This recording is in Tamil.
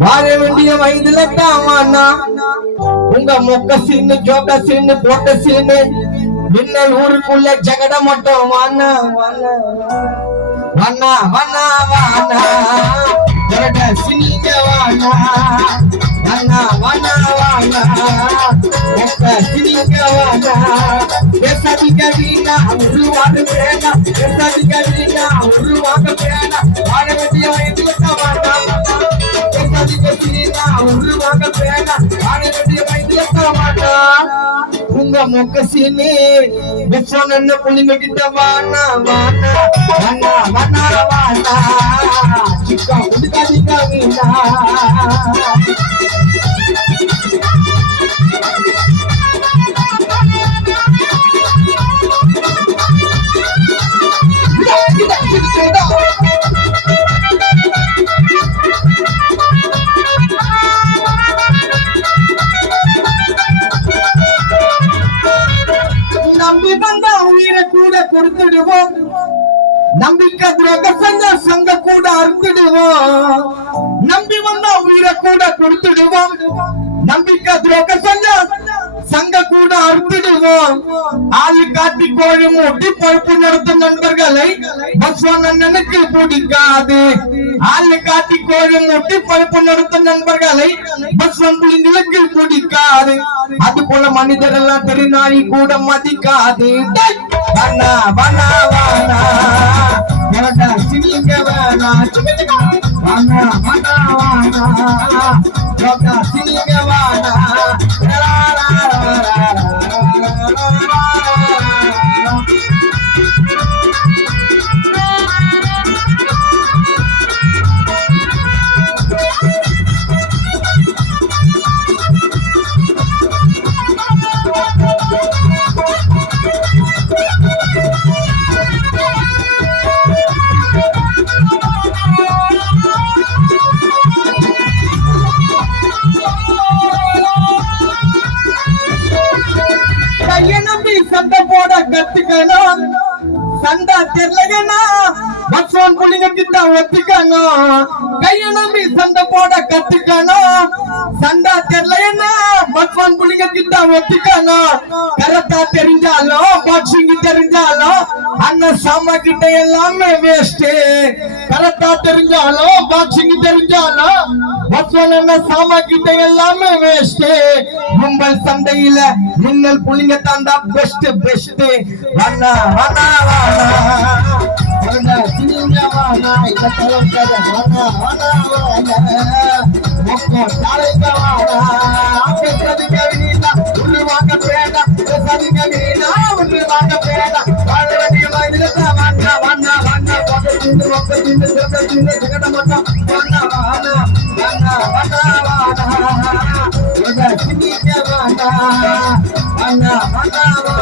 வாழ வேண்டிய வயதுல தாமாண்ணா உங்க மொக்க சீனு ஜோக்க சீனு போட்ட சீனு மின்னல் ஊருக்குள்ள ஜகட மட்டும் வாண்ணா வாண்ணா வாண்ணா வாண்ணா வாண்ணா ஜகட சீனிங்க வாண்ணா வாண்ணா வாண்ணா வாண்ணா மொக்க சீனிங்க வாண்ணா பேசாதீங்க வீணா உருவாக வேணாம் பேசாதீங்க வீணா உருவாக வேணாம் வாழ வேண்டிய வயதுல தாமாண்ணா உங்க மொக்க சீனி பெசோன புள்ளிங்க கிட்ட வாண்ணா வாண்ணா வாண்ணா வாண்ணா வாண்ணா சிக்கா உடுக்காதீங்க வீணா நம்பி வந்தா உயிரை கூட கொடுத்துடுவோம் நம்பிக்கை துரோக செஞ்ச சங்க கூட அறுத்துடுவோம் நம்பி வந்தா உயிரை கூட கொடுத்துடுவோம் நம்பிக்கை துரோக செஞ்ச சங்க கூட அறுத்துடுவோம் ஆளு காட்டி கோழி மூட்டி பொறுப்பு நடத்தும் நண்பர்களை பஸ்வண்ணனுக்கு பிடிக்காது ஆளு காட்டி கோழி மூட்டி பொறுப்பு நடத்தும் நண்பர்களை பஸ்வன் புலிங்களுக்கு பிடிக்காது அது போல மனிதர் எல்லாம் திருநாயி கூட மதிக்காது வாண்ணா வாண்ணா வாண்ணா எனடா சினிங்க வேணா வாண்ணா வாண்ணா வாண்ணா எனடா சினிங்க வாண்ணா சண்டை போட கத்துக்கணும் சண்டை தெரியலன்னா பஸ்வான் புள்ளிங்க கிட்ட ஒத்துக்கணும் கைய நம்பி சண்டை போட கத்துக்கணும் சண்டை தெரியலன்னா பஸ்வான் புள்ளிங்க கிட்ட ஒத்துக்கணும் கரெக்டா தெரிஞ்சாலும் பாக்ஸிங் தெரிஞ்சாலும் அண்ணன் சாமா கிட்ட எல்லாமே வேஸ்ட் கரெக்டா தெரிஞ்சாலும் பாக்ஸிங் தெரிஞ்சாலும் பஸ்வான் அண்ணன் சாமா கிட்ட எல்லாமே வேஸ்ட் கும்பல் சண்டையில மின்னல் புள்ளிங்க தாண்டா பெஸ்ட் பெஸ்ட் வாண்ணா வாண்ணா வாண்ணா சினிங்க வாண்ணா இந்த தலக்கத வாண்ணா வாண்ணா வாண்ணா மொக்க தாளைங்க வாண்ணா பேசாதீங்க வீணா உருவாக வேணா பேசாதீங்க வீணா உருவாக வேணா வாழ வேண்டிய வயதுல வாண்ணா வாண்ணா வாண்ணா பக்கத்தின்னு ஜகட மட்டும் வாண்ணா வாண்ணா வாண்ணா வாண்ணா வாண்ணா சினிங்க வாண்ணா வாண்ணா வாண்ணா